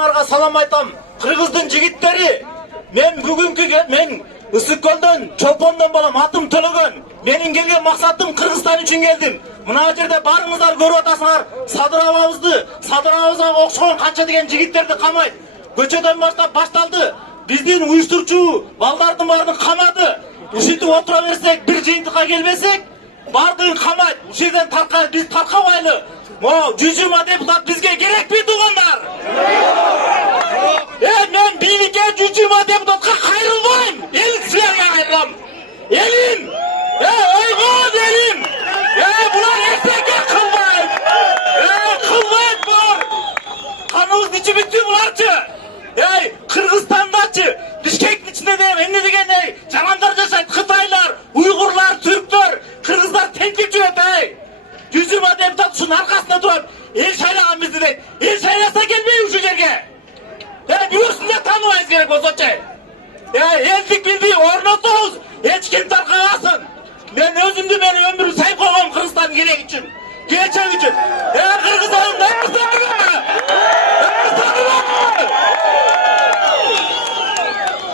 Барларыңарга салам айтам. Кыргыздын жигиттери, мен Ысык-Көлдөн, Чолпондон болом, атым Төлөгөн. Менин келген максатым Кыргызстан үчүн келдим. Мына жерде барыңыздар көрүп атасыңар, Садырабызга окшогон канча деген жигиттерди камайт. Көчөдөн башталды. Биздин уюштурчу балдардын баарын камады. Ушинтип отура берсек, бир жыйынтыкка келбесек, бардыгын камайт. Ушерден биз таркабайлы. Могу 120 депутат бизге керекпи, туугандар? Мен бийликке 120 депутатка кайрылбайм. Эл силерге кайрылам. Элим! Ойгон элим! Булар эчтеке кылбайт! Кылбайт булар! Каныбыз ичи бүттү буларчы! Кыргызстандачы, Бишкектин ичинде эмне деген жарандар жашайт, Кытайлар, уйгурлар, түрктөр, кыргыздар теңкип жүрөт. 120 депутат ушунун аркасында турат. Эл шайлаган бизди дейт. Эл шайласа келбейби ушул жерге? Бирөөсүндө тааныбайбыз керек болсочу. Элдик билди орнотобуз, эч ким таркабасын. Мен өзүмдү, менин өмүрүмдү сайып койгом Кыргызстандын кереги үчүн, келечеги үчүн. Кыргызстандын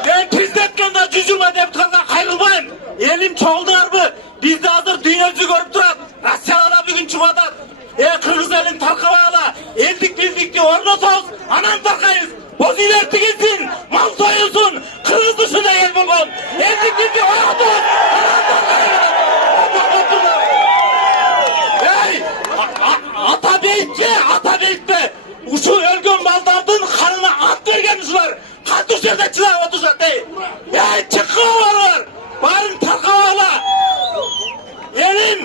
мен президентке да 120 депутатка кайрылбайм. Элим чогулдуңарбы? Бизди азыр дүйнө жүзү көрүп турат. Россияда да бүгүн чыгып атат. Кыргыз элин таркабагыла, элдик билдикти орнотобуз, анан таркайбыз. Боз үйлөр тигилсин, мал союлсун, Кыргыз ушундай эл болгон. Элдик билди орнотобуз, анан таркайбыз. Атабейитте ушул өлгөн балдардын канына ат берген ушулар. Кантип жерде чыдап отурушат? Чыккыла баарын таркабагыла. Элим,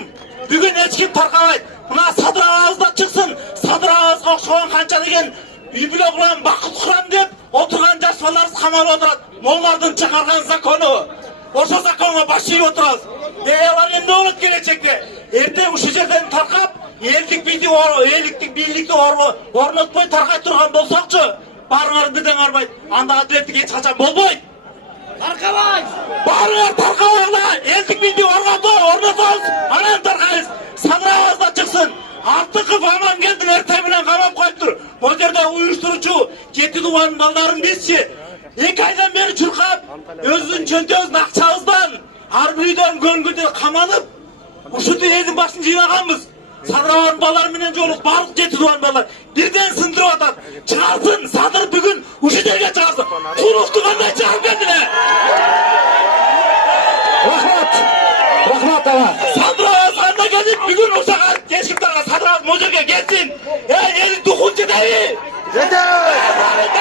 бүгүн эч ким таркабайт. Мына Садырабызда чыксын, Садырабызга окшогон канча деген үй бүлө кылам, бакыт курам деп отурган жаш балдарыбыз камалып отурат. Моңдардын чыгарган закону. Ошо законго баш ийип отурабыз. Алар эмне болот келечекте? Эрте ушул жерден таркап, элдик бийликти орнотпой таркай турган болсокчу, баарыңар бирден карбайт. Анда адилеттик эч качан болбойт. Таркабайт! Баарыңар таркабагыла, элдик бийликти орнотобуз, анан таркайбыз. Садырабызда чыксын. Артыков Амангелдин эртең менен камап коюптур. Бул жерде уюштуруучу 7 тууганын балдарын бизчи 2 айдан бери чуркап, өзүнүн чөнтөбүздүн акчабыздан, ар бир үйдөн көнгүдө камалып, ушунтип элдин башын жыйнаганбыз. Садырабыздын балдары менен жолугуп, барлык 7 тууган балдар бирден сындырып атат. Чыгарсын, Садыр бүгүн ушул жерге чыгарсын. Кулукту кандай чыгарып бердиле? Рахмат ага. Садырабыз кандай келип, бүгүн ушага кечкиртага Садырабыз могу жерге келсин. Эл духунчу дейби? Жетет!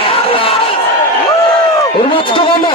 Урматтуу туугандар.